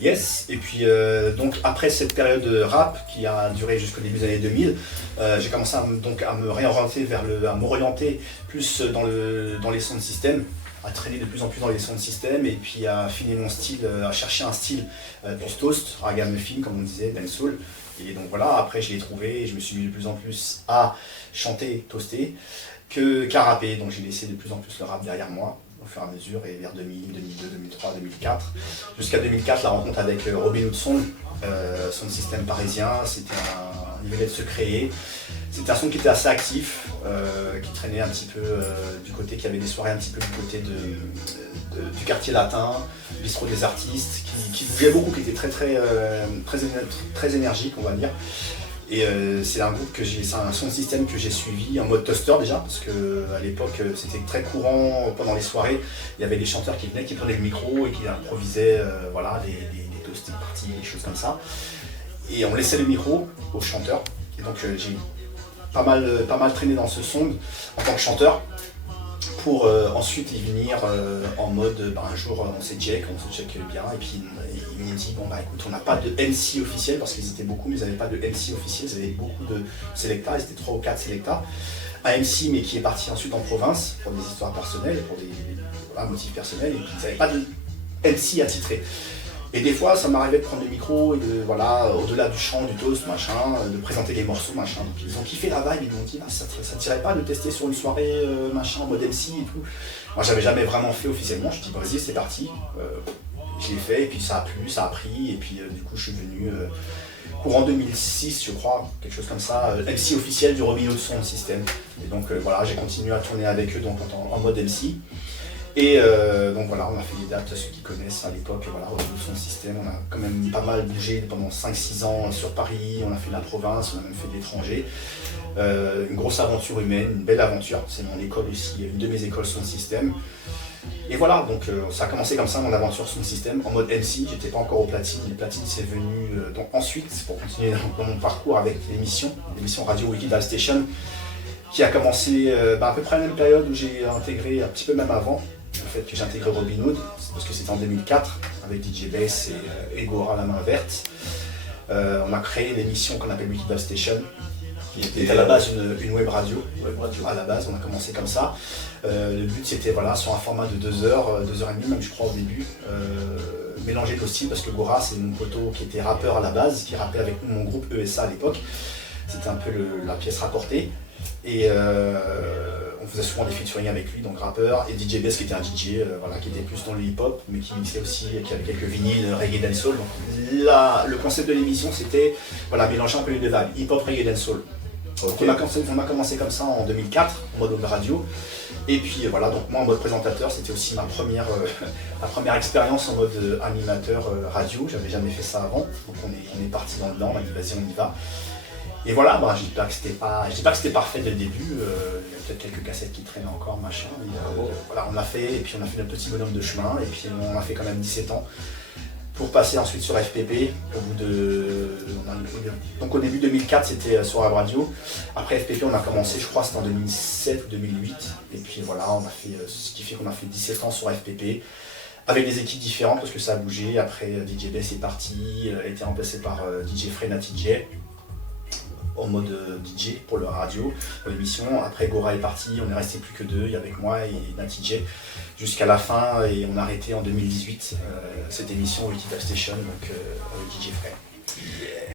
Yes, et puis donc après cette période rap qui a duré jusqu'au début des années 2000, j'ai commencé à me réorienter à m'orienter plus dans les sound systems, à traîner de plus en plus dans les sound systems et puis à affiner mon style, à chercher un style plus toast, ragamuffin comme on disait, dancehall. Et donc voilà, après je l'ai trouvé et je me suis mis de plus en plus à chanter, toaster qu'à rapper, donc j'ai laissé de plus en plus le rap derrière moi au fur et à mesure, et vers 2000, 2002, 2003, 2004. Jusqu'à 2004, la rencontre avec Robin Hood Sound, son système parisien, il venait de se créer. C'était un son qui était assez actif, qui traînait un petit peu du côté, qui avait des soirées un petit peu du côté du quartier latin, bistrot des artistes, qui bougeait beaucoup, qui était très énergique, on va dire. Et c'est un groupe c'est un son système que j'ai suivi en mode toaster déjà, parce qu'à l'époque c'était très courant pendant les soirées. Il y avait des chanteurs qui venaient, qui prenaient le micro et qui improvisaient voilà, des toasting parties, des choses comme ça. Et on laissait le micro aux chanteurs. Et donc j'ai pas mal traîné dans ce son en tant que chanteur, pour ensuite y venir en mode, un jour on se check bien, et puis ils m'ont dit, bon bah écoute, on n'a pas de MC officiel, parce qu'ils étaient beaucoup, mais ils n'avaient pas de MC officiel, ils avaient beaucoup de Selecta, ils étaient 3 ou 4 Selecta. Un MC mais qui est parti ensuite en province, pour des histoires personnelles, pour des motifs personnels, et puis ils n'avaient pas de MC attitré. Et des fois, ça m'arrivait de prendre le micro et au-delà du chant, du toast, machin, de présenter les morceaux, machin. Donc ils ont kiffé la vibe, ils m'ont dit, ça ne tirait pas de tester sur une soirée, machin, en mode MC et tout. Moi, j'avais jamais vraiment fait officiellement. Je dis, vas-y, c'est parti. Je l'ai fait, et puis ça a plu, ça a pris, et puis du coup, je suis venu courant 2006, je crois, quelque chose comme ça, MC officiel du Robin Hood Sound System. Et donc voilà, j'ai continué à tourner avec eux donc, en mode MC. Et donc voilà, on a fait des dates, ceux qui connaissent à l'époque, voilà, au niveau de son système, on a quand même pas mal bougé pendant 5-6 ans sur Paris, on a fait de la province, on a même fait de l'étranger. Une grosse aventure humaine, une belle aventure, c'est mon école aussi, une de mes écoles son système. Et voilà, donc ça a commencé comme ça mon aventure son système, en mode MC, j'étais pas encore au platine, les platines c'est venu donc ensuite, pour continuer dans mon parcours avec l'émission radio Wicked Station, qui a commencé à peu près à la même période où j'ai intégré, un petit peu même avant, le fait que j'ai intégré Robin Hood, parce que c'était en 2004 avec DJ Bass et Gora la main verte. On a créé une émission qu'on appelle Wicked Station, qui était à la base une web radio. À la base, on a commencé comme ça. Le but c'était voilà, sur un format de 2 heures, 2h30 même je crois au début, mélanger nos styles, parce que Gora c'est mon poteau qui était rappeur à la base, qui rappait avec mon groupe ESA à l'époque. C'était un peu la pièce rapportée. Et on faisait souvent des featuring avec lui, donc rappeur, et DJ Bess qui était un DJ voilà, qui était plus dans le hip-hop, mais qui mixait aussi, qui avait quelques vinyles, reggae, dancehall. Donc le concept de l'émission c'était voilà, mélanger un peu les deux vagues, hip-hop, reggae, dancehall. Okay. On a commencé comme ça en 2004, en mode radio. Et puis voilà, donc moi en mode présentateur, c'était aussi ma première expérience en mode animateur radio. J'avais jamais fait ça avant, donc on est parti dans le blanc, on a dit vas-y on y va. Et voilà, je dis pas que c'était parfait dès le début, il y a peut-être quelques cassettes qui traînent encore, machin, mais voilà, on l'a fait, et puis on a fait notre petit bonhomme de chemin, et puis on a fait quand même 17 ans, pour passer ensuite sur FPP, donc au début 2004 c'était sur la radio, après FPP on a commencé, je crois c'était en 2007 ou 2008, et puis voilà, on a fait, ce qui fait qu'on a fait 17 ans sur FPP, avec des équipes différentes, parce que ça a bougé. Après DJ Bess est parti, a été remplacé par DJ Frena TJ, en mode DJ pour le radio, pour l'émission. Après Gora est parti, on est resté plus que 2, il y avait moi et Natijay jusqu'à la fin, et on a arrêté en 2018 cette émission Wicked Station, donc avec DJ Frey.